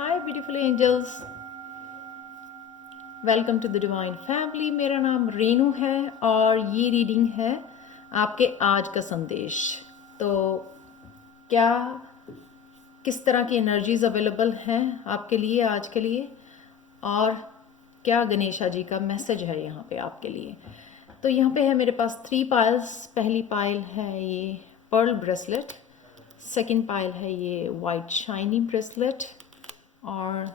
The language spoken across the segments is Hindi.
Hi beautiful angels, welcome to the divine family. मेरा नाम रेनू है और ये रीडिंग है आपके आज का संदेश। तो क्या किस तरह की एनर्जीज अवेलेबल हैं आपके लिए आज के लिए, और क्या गणेशा जी का मैसेज है यहाँ पे आपके लिए। तो यहाँ पे है मेरे पास 3 पाइल्स। पहली पाइल है ये पर्ल ब्रेसलेट, सेकंड पाइल है ये वाइट शाइनी ब्रेसलेट, और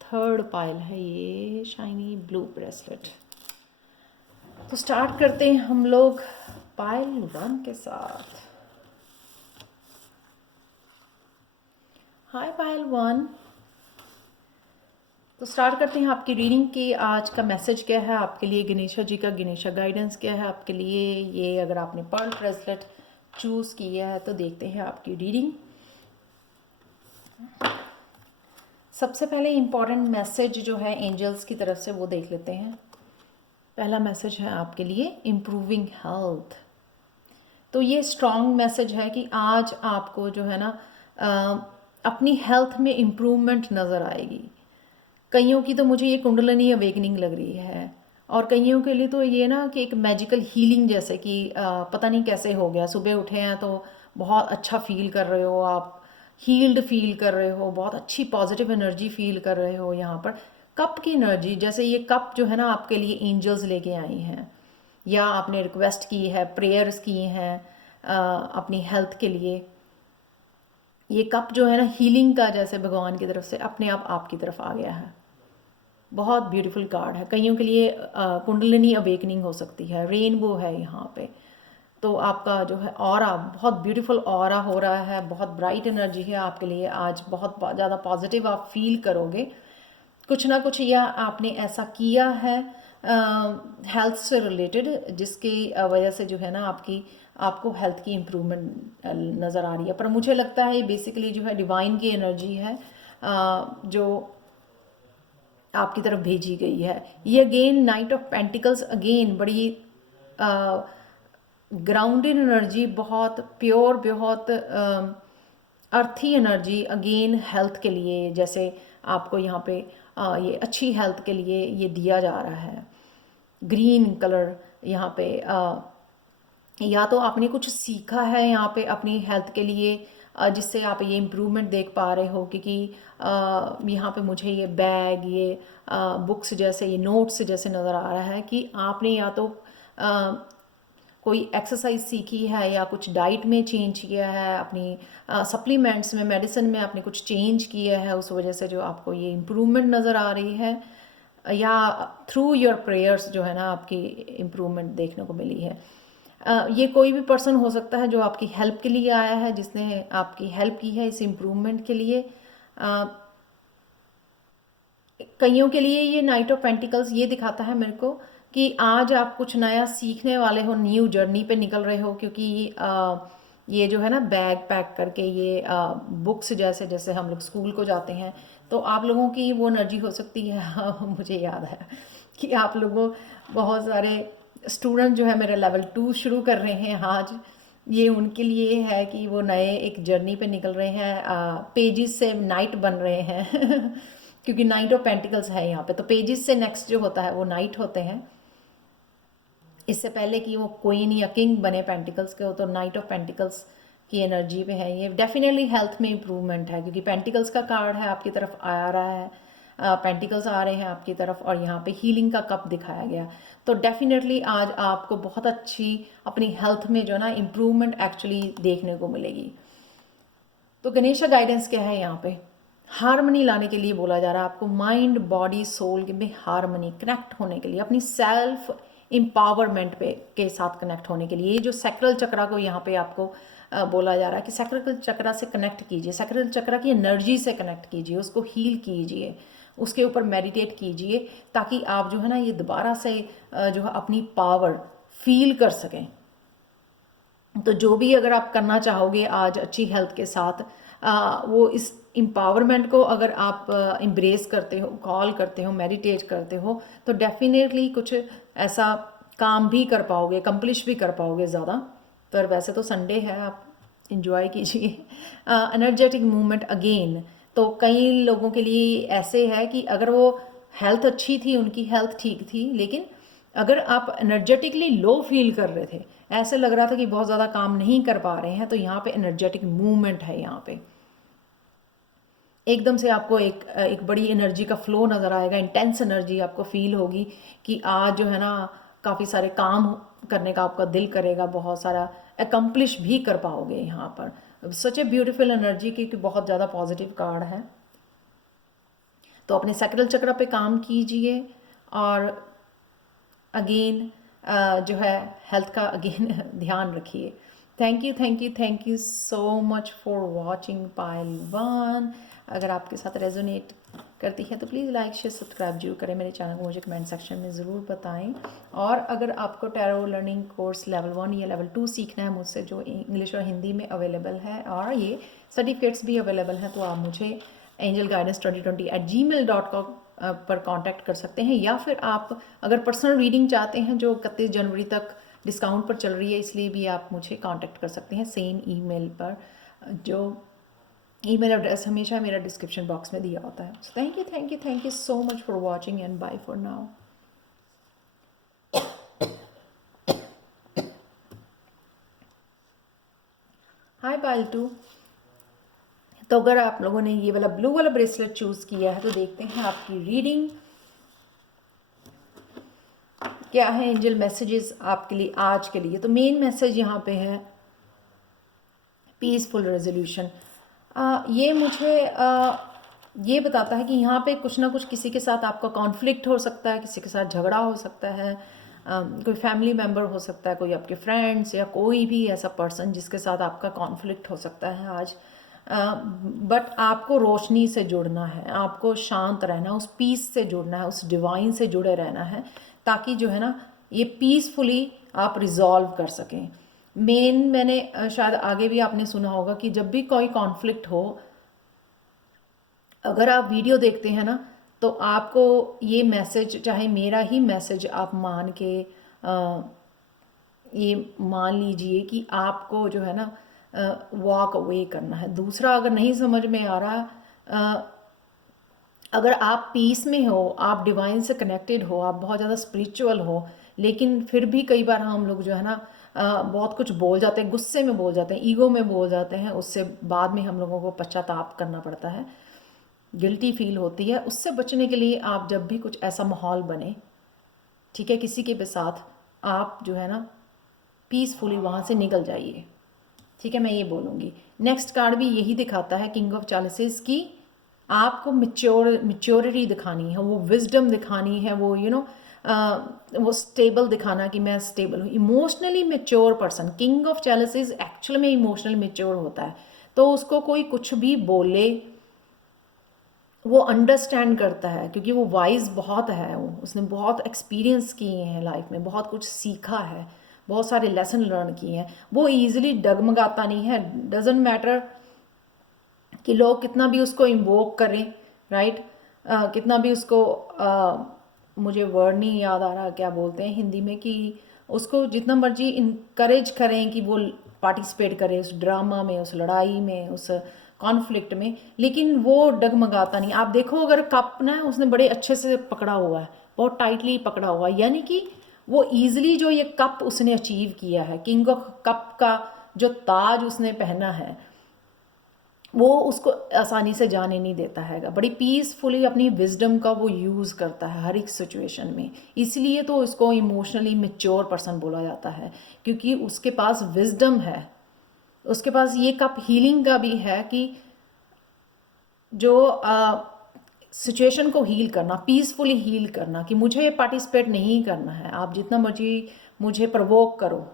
थर्ड पाइल है ये शाइनी ब्लू ब्रेसलेट। तो स्टार्ट करते हैं हम लोग पाइल 1 के साथ। हाय पाइल 1। तो स्टार्ट करते हैं आपकी रीडिंग की। आज का मैसेज क्या है आपके लिए, गणेशा जी का गणेशा गाइडेंस क्या है आपके लिए। ये अगर आपने पर्ल ब्रेसलेट चूज़ किया है तो देखते हैं आपकी रीडिंग। सबसे पहले इम्पॉर्टेंट मैसेज जो है एंजल्स की तरफ से वो देख लेते हैं। पहला मैसेज है आपके लिए इम्प्रूविंग हेल्थ। तो ये स्ट्रॉन्ग मैसेज है कि आज आपको जो है ना अपनी हेल्थ में इम्प्रूवमेंट नज़र आएगी। कईयों की तो मुझे ये कुंडलिनी अवेकनिंग लग रही है, और कईयों के लिए तो ये ना कि एक मैजिकल हीलिंग, जैसे कि पता नहीं कैसे हो गया, सुबह उठे हैं तो बहुत अच्छा फील कर रहे हो, आप हील्ड फील कर रहे हो, बहुत अच्छी पॉजिटिव एनर्जी फील कर रहे हो। यहाँ पर कप की एनर्जी, जैसे ये कप जो है ना आपके लिए एंजल्स लेके आई हैं, या आपने रिक्वेस्ट की है, प्रेयर्स की हैं अपनी हेल्थ के लिए। ये कप जो है ना हीलिंग का, जैसे भगवान की तरफ से अपने आप आपकी तरफ आ गया है। बहुत ब्यूटीफुल कार्ड है। कईयों के लिए कुंडलिनी अवेकनिंग हो सकती है, रेनबो है यहाँ पे। तो आपका जो है ऑरा, बहुत ब्यूटीफुल ऑरा हो रहा है, बहुत ब्राइट एनर्जी है आपके लिए आज, बहुत ज़्यादा पॉजिटिव आप फील करोगे। कुछ ना कुछ या आपने ऐसा किया है हेल्थ से रिलेटेड, जिसकी वजह से जो है ना आपको हेल्थ की इम्प्रूवमेंट नज़र आ रही है। पर मुझे लगता है ये बेसिकली जो है डिवाइन की एनर्जी है जो आपकी तरफ भेजी गई है। ये again night of pentacles, again बड़ी ग्राउंडेड एनर्जी, बहुत प्योर, बहुत अर्थी एनर्जी अगेन हेल्थ के लिए। जैसे आपको यहाँ पे ये अच्छी हेल्थ के लिए ये दिया जा रहा है। ग्रीन कलर यहाँ पे या तो आपने कुछ सीखा है यहाँ पे अपनी हेल्थ के लिए, जिससे आप ये इम्प्रूवमेंट देख पा रहे हो। क्योंकि यहाँ पे मुझे ये बैग, ये बुक्स जैसे, ये नोट्स जैसे नज़र आ रहा है कि आपने या तो कोई एक्सरसाइज सीखी है, या कुछ डाइट में चेंज किया है, अपनी सप्लीमेंट्स में, मेडिसिन में आपने कुछ चेंज किया है, उस वजह से जो आपको ये इम्प्रूवमेंट नज़र आ रही है। या थ्रू योर प्रेयर्स जो है ना आपकी इम्प्रूवमेंट देखने को मिली है। ये कोई भी पर्सन हो सकता है जो आपकी हेल्प के लिए आया है, जिसने आपकी हेल्प की है इस इम्प्रूवमेंट के लिए। कईयों के लिए ये नाइट ऑफ पेंटिकल्स ये दिखाता है मेरे को कि आज आप कुछ नया सीखने वाले हो, न्यू जर्नी पे निकल रहे हो। क्योंकि ये जो है ना बैग पैक करके, ये बुक्स जैसे, जैसे हम लोग स्कूल को जाते हैं तो आप लोगों की वो एनर्जी हो सकती है मुझे याद है कि आप लोगों, बहुत सारे स्टूडेंट जो है मेरे लेवल 2 शुरू कर रहे हैं आज। ये उनके लिए है कि वो नए एक जर्नी पे निकल रहे हैं, पेजेस से नाइट बन रहे हैं क्योंकि नाइट ऑफ पेंटिकल्स है यहाँ पे, तो पेजेस से नेक्स्ट जो होता है वो नाइट होते हैं। इससे पहले कि वो क्वीन या किंग बने पेंटिकल्स के हो, तो नाइट ऑफ पेंटिकल्स की एनर्जी पे है। ये डेफिनेटली हेल्थ में इम्प्रूवमेंट है, क्योंकि पेंटिकल्स का कार्ड है, आपकी तरफ आ रहा है, पेंटिकल्स आ रहे हैं आपकी तरफ, और यहाँ पे हीलिंग का कप दिखाया गया। तो डेफिनेटली आज आपको बहुत अच्छी अपनी हेल्थ में जो ना इम्प्रूवमेंट एक्चुअली देखने को मिलेगी। तो गणेशा गाइडेंस क्या है यहाँ पे, हारमनी लाने के लिए बोला जा रहा है आपको, माइंड बॉडी सोल में हारमनी कनेक्ट होने के लिए, अपनी सेल्फ एम्पावरमेंट पे के साथ कनेक्ट होने के लिए। ये जो सैक्रल चक्रा को यहाँ पे आपको बोला जा रहा है कि सैक्रल चक्रा से कनेक्ट कीजिए, सैक्रल चक्रा की एनर्जी से कनेक्ट कीजिए, उसको हील कीजिए, उसके ऊपर मेडिटेट कीजिए, ताकि आप जो है ना ये दोबारा से जो है अपनी पावर फील कर सकें। तो जो भी अगर आप करना चाहोगे आज अच्छी हेल्थ के साथ, वो इस एम्पावरमेंट को अगर आप एम्ब्रेस करते हो, कॉल करते हो, मेडिटेट करते हो, तो डेफिनेटली कुछ ऐसा काम भी कर पाओगे, अकम्प्लिश भी कर पाओगे ज़्यादा। पर वैसे तो संडे है, आप इंजॉय कीजिए एनर्जेटिक मूवमेंट अगेन। तो कई लोगों के लिए ऐसे है कि अगर वो हेल्थ अच्छी थी, उनकी हेल्थ ठीक थी, लेकिन अगर आप एनर्जेटिकली लो फील कर रहे थे, ऐसे लग रहा था कि बहुत ज़्यादा काम नहीं कर पा रहे हैं, तो यहाँ पे एनर्जेटिक मूवमेंट है। यहाँ पे एकदम से आपको एक बड़ी एनर्जी का फ्लो नज़र आएगा, इंटेंस एनर्जी आपको फील होगी कि आज जो है ना काफ़ी सारे काम करने का आपका दिल करेगा, बहुत सारा अकम्प्लिश भी कर पाओगे यहाँ पर। सच ए ब्यूटीफुल एनर्जी, क्योंकि बहुत ज़्यादा पॉजिटिव कार्ड है। तो अपने सैक्रल चक्र पे काम कीजिए, और अगेन जो है हेल्थ का अगेन ध्यान रखिए। Thank you so much for watching pile 1। अगर आपके साथ रेजोनेट करती है तो प्लीज़ लाइक शेयर सब्सक्राइब जरूर करें मेरे चैनल को, मुझे कमेंट सेक्शन में ज़रूर बताएं। और अगर आपको टैरो लर्निंग कोर्स लेवल 1 या लेवल 2 सीखना है मुझसे, जो इंग्लिश और हिंदी में अवेलेबल है, और ये सर्टिफिकेट्स भी अवेलेबल हैं, तो आप मुझे angelguidance2020@gmail.com पर कांटेक्ट कर सकते हैं। या फिर आप अगर पर्सनल रीडिंग चाहते हैं, जो 31 जनवरी तक डिस्काउंट पर चल रही है, इसलिए भी आप मुझे कांटेक्ट कर सकते हैं सेम ईमेल पर, जो ईमेल एड्रेस हमेशा मेरा डिस्क्रिप्शन बॉक्स में दिया होता है। So thank you so much for watching, and bye for now. Hi पालतू। तो अगर आप लोगों ने ये वाला ब्लू वाला ब्रेसलेट चूज़ किया है, तो देखते हैं आपकी रीडिंग क्या है, एंजल मैसेजेस आपके लिए आज के लिए। तो मेन मैसेज यहाँ पे है पीसफुल रेजोल्यूशन। ये मुझे ये बताता है कि यहाँ पे कुछ ना कुछ किसी के साथ आपका कॉन्फ्लिक्ट हो सकता है, किसी के साथ झगड़ा हो सकता है, कोई फैमिली मेम्बर हो सकता है, कोई आपके फ्रेंड्स, या कोई भी ऐसा पर्सन जिसके साथ आपका कॉन्फ्लिक्ट हो सकता है आज। बट आपको रोशनी से जुड़ना है, आपको शांत रहना, उस पीस से जुड़ना है, उस डिवाइन से जुड़े रहना है, ताकि जो है ना ये पीसफुली आप रिजॉल्व कर सकें। मैंने शायद आगे भी आपने सुना होगा कि जब भी कोई कॉन्फ्लिक्ट हो, अगर आप वीडियो देखते हैं ना, तो आपको ये मैसेज, चाहे मेरा ही मैसेज आप मान के ये मान लीजिए कि आपको जो है ना वॉक अवे करना है। दूसरा, अगर नहीं समझ में आ रहा, अगर आप पीस में हो, आप डिवाइन से कनेक्टेड हो, आप बहुत ज़्यादा स्पिरिचुअल हो, लेकिन फिर भी कई बार हम लोग जो है ना बहुत कुछ बोल जाते हैं, गुस्से में बोल जाते हैं, ईगो में बोल जाते हैं, उससे बाद में हम लोगों को पश्चाताप करना पड़ता है, गिल्टी फील होती है। उससे बचने के लिए आप जब भी कुछ ऐसा माहौल बने, ठीक है, किसी के भी साथ, आप जो है ना पीसफुली वहाँ से निकल जाइए। ठीक है, मैं ये बोलूँगी। नेक्स्ट कार्ड भी यही दिखाता है, किंग ऑफ चैलिसेस की। आपको मिच्योरिटी दिखानी है, वो विजडम दिखानी है, वो वो स्टेबल दिखाना कि मैं स्टेबल हूँ। Emotionally mature person, king of chalices actual में इमोशनली मेच्योर होता है, तो उसको कोई कुछ भी बोले वो अंडरस्टैंड करता है, क्योंकि वो वाइज बहुत है, उसने बहुत एक्सपीरियंस किए हैं लाइफ में, बहुत कुछ सीखा है, बहुत सारे लेसन लर्न किए हैं। वो ईजिली डगमगाता नहीं है। डजेंट मैटर कि लोग कितना भी उसको इन्वोक करें, राइट, कितना भी उसको मुझे वर्ड नहीं याद आ रहा क्या बोलते हैं हिंदी में, कि उसको जितना मर्जी इनकरेज करें कि वो पार्टिसिपेट करे उस ड्रामा में, उस लड़ाई में, उस कॉन्फ्लिक्ट में, लेकिन वो डगमगाता नहीं। आप देखो, अगर कप ना उसने बड़े अच्छे से पकड़ा हुआ है, बहुत टाइटली पकड़ा हुआ है, यानी कि वो ईजिली जो ये कप उसने अचीव किया है, किंग ऑफ कप का जो ताज उसने पहना है, वो उसको आसानी से जाने नहीं देता है। बड़ी पीसफुली अपनी विजडम का वो यूज़ करता है हर एक सिचुएशन में। इसलिए तो इसको इमोशनली मैच्योर पर्सन बोला जाता है, क्योंकि उसके पास विजडम है। उसके पास ये कप हीलिंग का भी है, कि जो सिचुएशन को हील करना, पीसफुली हील करना, कि मुझे पार्टिसिपेट नहीं करना है, आप जितना मर्जी मुझे प्रवोक करो,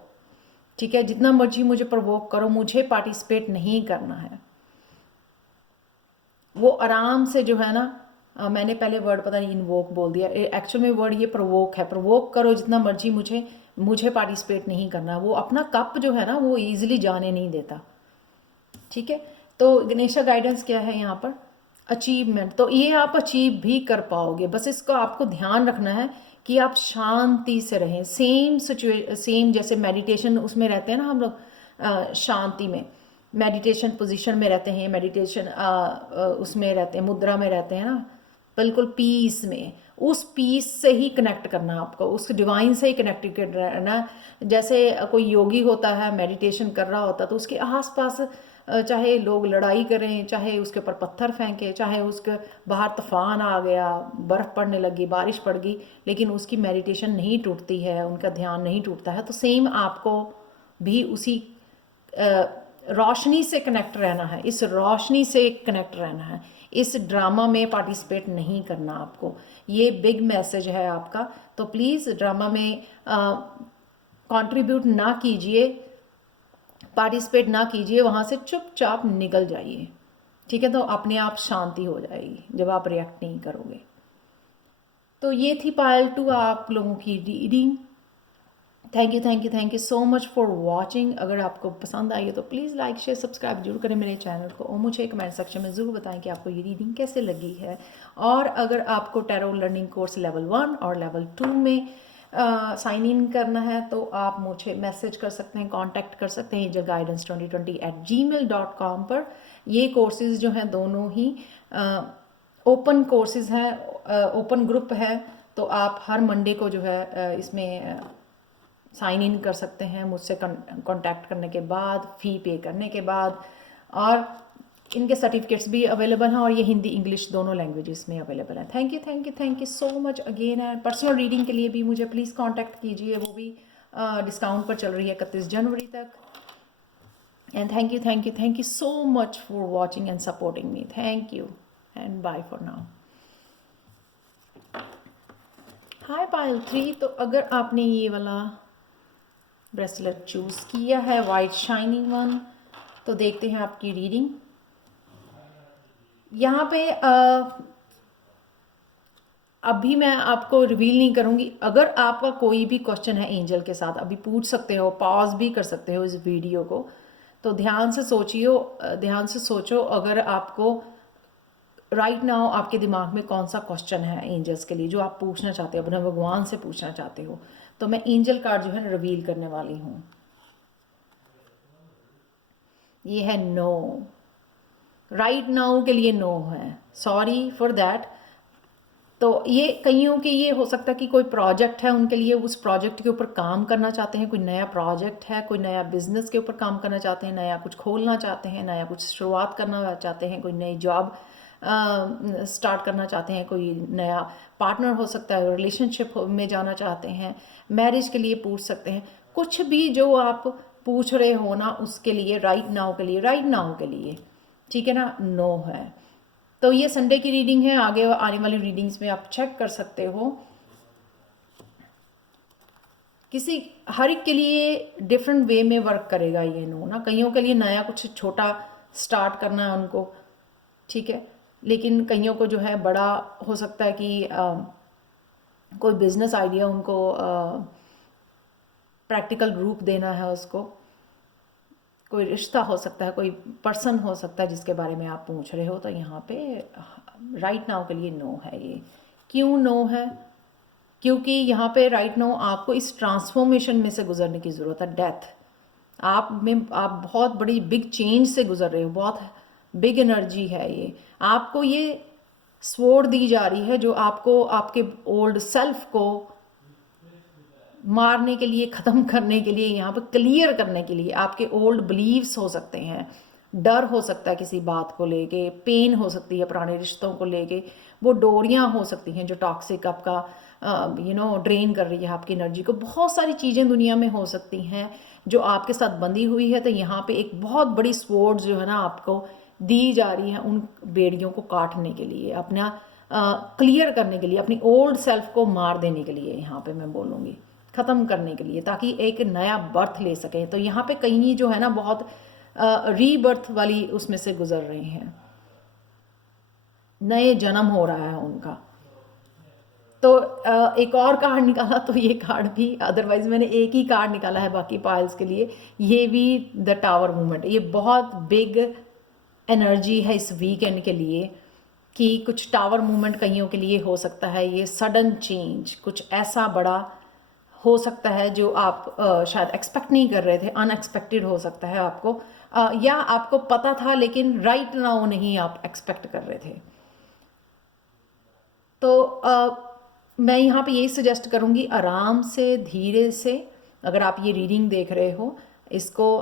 ठीक है, जितना मर्जी मुझे प्रवोक करो, मुझे पार्टिसिपेट नहीं करना है। वो आराम से जो है ना, मैंने पहले वर्ड पता नहीं इन्वोक बोल दिया, एक्चुअल में वर्ड ये प्रवोक है। प्रवोक करो जितना मर्जी, मुझे पार्टिसिपेट नहीं करना। वो अपना कप जो है ना वो ईजिली जाने नहीं देता। ठीक है, तो गणेशा गाइडेंस क्या है यहाँ पर, अचीवमेंट। तो ये आप अचीव भी कर पाओगे, बस इसको आपको ध्यान रखना है कि आप शांति से रहें। सेम जैसे मेडिटेशन उसमें रहते हैं ना हम लोग, शांति में, मेडिटेशन पोजीशन में रहते हैं, मेडिटेशन उसमें रहते हैं, मुद्रा में रहते हैं ना, बिल्कुल पीस में, उस पीस से ही कनेक्ट करना आपको, उस डिवाइन से ही कनेक्टेड रहना। जैसे कोई योगी होता है, मेडिटेशन कर रहा होता है, तो उसके आसपास चाहे लोग लड़ाई करें, चाहे उसके ऊपर पत्थर फेंके, चाहे उसके बाहर तूफान आ गया, बर्फ़ पड़ने लगी, बारिश पड़ गई, लेकिन उसकी मेडिटेशन नहीं टूटती है, उनका ध्यान नहीं टूटता है। तो सेम आपको भी उसी रोशनी से कनेक्ट रहना है, इस रोशनी से कनेक्ट रहना है, इस ड्रामा में पार्टिसिपेट नहीं करना आपको। ये बिग मैसेज है आपका। तो प्लीज़ ड्रामा में कंट्रीब्यूट ना कीजिए, पार्टिसिपेट ना कीजिए, वहाँ से चुपचाप निकल जाइए, ठीक है। तो अपने आप शांति हो जाएगी जब आप रिएक्ट नहीं करोगे। तो ये थी पायल 2 आप लोगों की reading. Thank you so much for watching. अगर आपको पसंद आई हो तो प्लीज़ लाइक शेयर सब्सक्राइब जरूर करें मेरे चैनल को, और मुझे कमेंट सेक्शन में ज़रूर बताएं कि आपको ये रीडिंग कैसे लगी है। और अगर आपको टैरो लर्निंग कोर्स लेवल 1 और लेवल 2 में साइन इन करना है तो आप मुझे मैसेज कर सकते हैं, कांटेक्ट कर सकते हैं angelguidance2020@gmail.com पर। ये कोर्सेज़ जो हैं दोनों ही ओपन कोर्सेज़ हैं, ओपन ग्रुप है, तो आप हर मंडे को जो है इसमें साइन इन कर सकते हैं मुझसे कांटेक्ट करने के बाद, फ़ी पे करने के बाद। और इनके सर्टिफिकेट्स भी अवेलेबल हैं, और ये हिंदी इंग्लिश दोनों लैंग्वेजेस में अवेलेबल हैं। Thank you so much again. है पर्सनल रीडिंग के लिए भी मुझे प्लीज़ कांटेक्ट कीजिए, वो भी डिस्काउंट पर चल रही है 31 जनवरी तक। And thank you so much for watching and supporting me. Thank you and bye for now. Hi Payal 3। तो अगर आपने ये वाला ब्रेसलेट चूज़ किया है, वाइट शाइनिंग वन, तो देखते हैं आपकी रीडिंग। यहाँ पे अभी मैं आपको रिवील नहीं करूँगी। अगर आपका कोई भी क्वेश्चन है एंजल के साथ, अभी पूछ सकते हो, पॉज भी कर सकते हो इस वीडियो को। तो ध्यान से सोचो अगर आपको राइट नाउ आपके दिमाग में कौन सा क्वेश्चन है एंजल्स के लिए जो आप पूछना चाहते हो, अपने भगवान से पूछना चाहते हो। तो मैं एंजल कार्ड जो है रिवील करने वाली हूँ। ये है नो, राइट नाउ के लिए नो है, सॉरी फॉर दैट। तो ये कईयों के ये हो सकता है कि कोई प्रोजेक्ट है उनके लिए, उस प्रोजेक्ट के ऊपर काम करना चाहते हैं, कोई नया प्रोजेक्ट है, कोई नया बिजनेस के ऊपर काम करना चाहते हैं, नया कुछ खोलना चाहते हैं, नया कुछ शुरुआत करना चाहते हैं, कोई नई जॉब स्टार्ट करना चाहते हैं, कोई नया पार्टनर हो सकता है, रिलेशनशिप में जाना चाहते हैं, मैरिज के लिए पूछ सकते हैं। कुछ भी जो आप पूछ रहे हो ना, उसके लिए राइट नाउ के लिए ठीक है ना, नो है। तो ये संडे की रीडिंग है, आगे आने वाली रीडिंग्स में आप चेक कर सकते हो। किसी हर एक के लिए डिफरेंट वे में वर्क करेगा ये नो ना। कईयों के लिए नया कुछ छोटा स्टार्ट करना है उनको, ठीक है, लेकिन कईयों को जो है बड़ा हो सकता है कि कोई बिजनेस आइडिया उनको प्रैक्टिकल रूप देना है उसको। कोई रिश्ता हो सकता है, कोई पर्सन हो सकता है जिसके बारे में आप पूछ रहे हो। तो यहाँ पे राइट नाउ के लिए नो है। ये क्यों नो है? क्योंकि यहाँ पे राइट नाउ आपको इस ट्रांसफॉर्मेशन में से गुजरने की ज़रूरत है। डेथ आप बहुत बड़ी बिग चेंज से गुजर रहे हो, बहुत बिग एनर्जी है ये। आपको ये स्वॉर्ड दी जा रही है जो आपको आपके ओल्ड सेल्फ को मारने के लिए, ख़त्म करने के लिए, यहाँ पे क्लियर करने के लिए। आपके ओल्ड बिलीव्स हो सकते हैं, डर हो सकता है किसी बात को लेके, पेन हो सकती है पुराने रिश्तों को लेके, वो डोरियाँ हो सकती हैं जो टॉक्सिक आपका ड्रेन कर रही है आपकी एनर्जी को। बहुत सारी चीज़ें दुनिया में हो सकती हैं जो आपके साथ बंधी हुई है। तो यहाँ पे एक बहुत बड़ी स्वॉर्ड जो है ना आपको दी जा रही है उन बेड़ियों को काटने के लिए, अपना क्लियर करने के लिए, अपनी ओल्ड सेल्फ को मार देने के लिए, यहाँ पे मैं बोलूँगी ख़त्म करने के लिए, ताकि एक नया बर्थ ले सकें। तो यहाँ पे कहीं जो है ना बहुत रीबर्थ वाली उसमें से गुजर रहे हैं, नए जन्म हो रहा है उनका। तो एक और कार्ड निकाला तो ये कार्ड भी, अदरवाइज मैंने एक ही कार्ड निकाला है बाकी पाइल्स के लिए। ये भी द टावर मूवमेंट, ये बहुत बिग एनर्जी है इस वीकेंड के लिए कि कुछ टावर मूवमेंट कईयों के लिए हो सकता है। ये सडन चेंज, कुछ ऐसा बड़ा हो सकता है जो आप शायद एक्सपेक्ट नहीं कर रहे थे, अनएक्सपेक्टेड हो सकता है आपको। या आपको पता था लेकिन राइट नाउ नहीं आप एक्सपेक्ट कर रहे थे। तो मैं यहाँ पे यही सजेस्ट करूँगी, आराम से धीरे से, अगर आप ये रीडिंग देख रहे हो इसको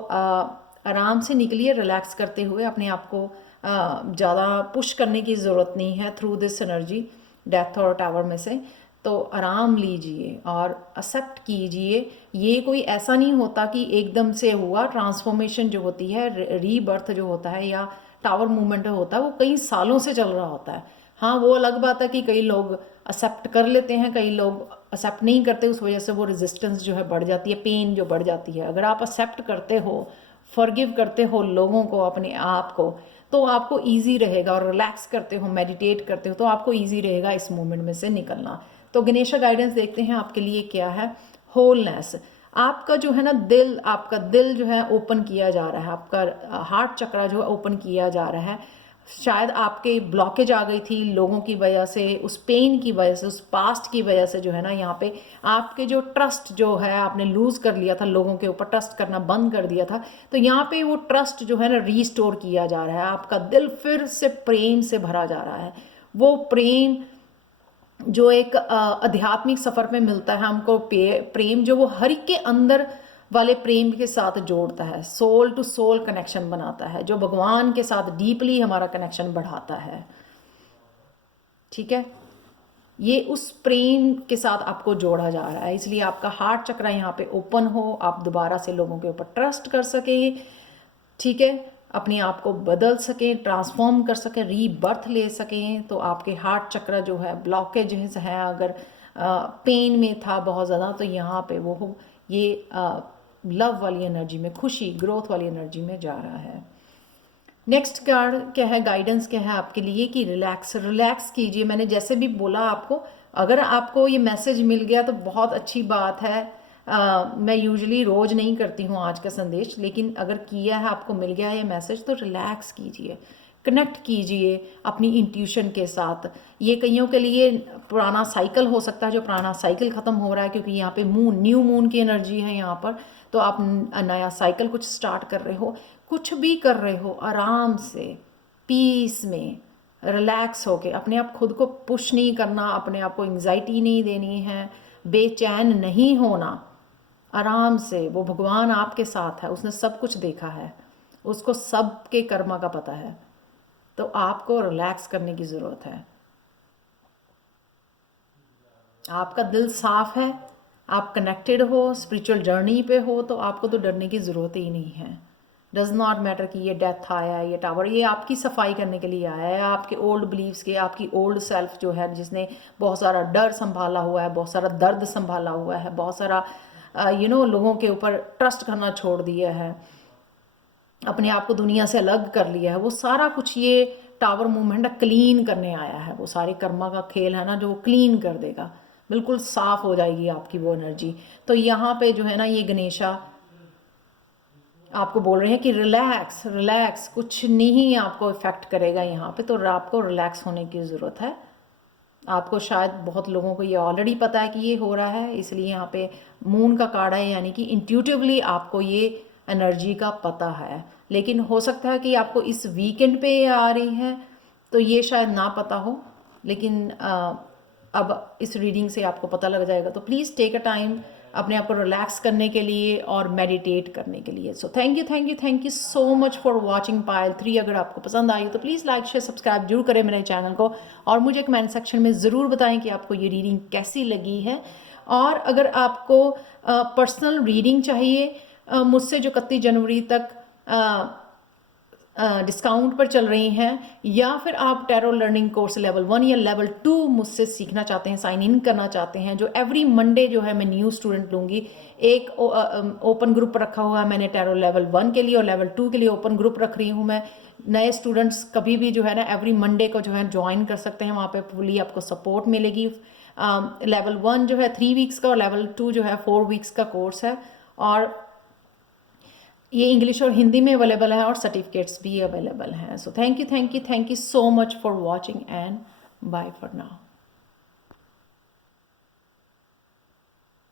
आराम से निकलिए, रिलैक्स करते हुए। अपने आप को ज़्यादा पुश करने की ज़रूरत नहीं है थ्रू दिस एनर्जी डेथ और टावर में से। तो आराम लीजिए और एक्सेप्ट कीजिए। ये कोई ऐसा नहीं होता कि एकदम से हुआ। ट्रांसफॉर्मेशन जो होती है, रीबर्थ जो होता है या टावर मूवमेंट होता है, वो कई सालों से चल रहा होता है। हाँ, वो अलग बात है कि कई लोग एक्सेप्ट कर लेते हैं, कई लोग एक्सेप्ट नहीं करते, उस वजह से वो रेजिस्टेंस जो है बढ़ जाती है, पेन जो बढ़ जाती है। अगर आप एक्सेप्ट करते हो, फॉरगिव करते हो लोगों को, अपने आप को, तो आपको इजी रहेगा, और रिलैक्स करते हो, मेडिटेट करते हो, तो आपको इजी रहेगा इस मोमेंट में से निकलना। तो गणेशा गाइडेंस देखते हैं आपके लिए क्या है। होलनेस, आपका जो है ना दिल, आपका दिल जो है ओपन किया जा रहा है, आपका हार्ट चक्रा जो है ओपन किया जा रहा है। शायद आपके ब्लॉकेज आ गई थी लोगों की वजह से, उस पेन की वजह से, उस पास्ट की वजह से जो है ना, यहाँ पे आपके जो ट्रस्ट जो है आपने लूज़ कर लिया था, लोगों के ऊपर ट्रस्ट करना बंद कर दिया था। तो यहाँ पे वो ट्रस्ट जो है ना रीस्टोर किया जा रहा है, आपका दिल फिर से प्रेम से भरा जा रहा है। वो प्रेम जो एक आध्यात्मिक सफ़र में मिलता है हमको, प्रेम जो वो हर एक के अंदर वाले प्रेम के साथ जोड़ता है, सोल टू सोल कनेक्शन बनाता है, जो भगवान के साथ डीपली हमारा कनेक्शन बढ़ाता है। ठीक है, ये उस प्रेम के साथ आपको जोड़ा जा रहा है, इसलिए आपका हार्ट चक्र यहाँ पे ओपन हो, आप दोबारा से लोगों के ऊपर ट्रस्ट कर सकें। ठीक है, अपने आप को बदल सकें, ट्रांसफॉर्म कर सकें, रीबर्थ ले सकें। तो आपके हार्ट चक्र जो है ब्लॉकेज है, अगर पेन में था बहुत ज़्यादा, तो यहाँ पे वो ये लव वाली एनर्जी में, खुशी ग्रोथ वाली एनर्जी में जा रहा है। नेक्स्ट कार्ड क्या है, गाइडेंस क्या है आपके लिए कि रिलैक्स, रिलैक्स कीजिए। मैंने जैसे भी बोला आपको, अगर आपको ये मैसेज मिल गया तो बहुत अच्छी बात है। मैं यूजुअली रोज़ नहीं करती हूँ आज का संदेश, लेकिन अगर किया है, आपको मिल गया ये मैसेज, तो रिलैक्स कीजिए, कनेक्ट कीजिए अपनी इंट्यूशन के साथ। ये कईयों के लिए पुराना साइकिल हो सकता है, जो पुराना साइकिल ख़त्म हो रहा है, क्योंकि यहाँ पे मून, न्यू मून की एनर्जी है यहाँ पर। तो आप नया साइकिल कुछ स्टार्ट कर रहे हो, कुछ भी कर रहे हो, आराम से पीस में रिलैक्स होके, अपने आप खुद को पुश नहीं करना, अपने आप को एंग्जाइटी नहीं देनी है, बेचैन नहीं होना। आराम से, वो भगवान आपके साथ है, उसने सब कुछ देखा है, उसको सब के कर्मा का पता है। तो आपको रिलैक्स करने की ज़रूरत है। आपका दिल साफ है, आप कनेक्टेड हो, स्पिरिचुअल जर्नी पे हो, तो आपको तो डरने की ज़रूरत ही नहीं है। डज नॉट मैटर कि ये डेथ आया है, ये टावर, ये आपकी सफाई करने के लिए आया है, आपके ओल्ड बिलीव्स के, आपकी ओल्ड सेल्फ जो है, जिसने बहुत सारा डर संभाला हुआ है, बहुत सारा दर्द संभाला हुआ है, बहुत सारा लोगों के ऊपर ट्रस्ट करना छोड़ दिया है, अपने आप को दुनिया से अलग कर लिया है, वो सारा कुछ ये टावर मूवमेंट क्लीन करने आया है। वो सारे कर्मा का खेल है ना, जो क्लीन कर देगा, बिल्कुल साफ हो जाएगी आपकी वो एनर्जी। तो यहाँ पे जो है ना, ये गणेशा आपको बोल रहे हैं कि रिलैक्स, रिलैक्स, कुछ नहीं आपको इफ़ेक्ट करेगा यहाँ पे। तो आपको रिलैक्स होने की ज़रूरत है। आपको शायद बहुत लोगों को ये ऑलरेडी पता है कि ये हो रहा है, इसलिए यहाँ पे मून का कार्ड है, यानी कि इंट्यूटिवली आपको ये एनर्जी का पता है। लेकिन हो सकता है कि आपको इस वीकेंड पे ये आ रही है, तो ये शायद ना पता हो, लेकिन अब इस रीडिंग से आपको पता लग जाएगा। तो प्लीज़ टेक अ टाइम अपने आप को रिलैक्स करने के लिए और मेडिटेट करने के लिए। So thank you so much for watching Payal 3। अगर आपको पसंद आई तो प्लीज़ लाइक शेयर सब्सक्राइब जरूर करें मेरे चैनल को, और मुझे कमेंट सेक्शन में ज़रूर बताएं कि आपको ये रीडिंग कैसी लगी है। और अगर आपको पर्सनल रीडिंग चाहिए मुझसे, जो 31 जनवरी तक डिस्काउंट पर चल रही हैं, या फिर आप टैरो लर्निंग कोर्स लेवल 1 या लेवल 2 मुझसे सीखना चाहते हैं, साइन इन करना चाहते हैं, जो एवरी मंडे जो है मैं न्यू स्टूडेंट लूँगी। एक ओपन ग्रुप रखा हुआ है मैंने टैरो लेवल 1 के लिए, और लेवल 2 के लिए ओपन ग्रुप रख रही हूँ मैं। नए स्टूडेंट्स कभी भी जो है ना एवरी मंडे को जो है ज्वाइन कर सकते हैं, वहाँ पे फुली आपको सपोर्ट मिलेगी। लेवल 1 जो है 3 वीक्स का, और लेवल 2 जो है 4 वीक्स का कोर्स है, और ये इंग्लिश और हिंदी में अवेलेबल है, और सर्टिफिकेट्स भी अवेलेबल हैं। So thank you so much for watching, and bye for now.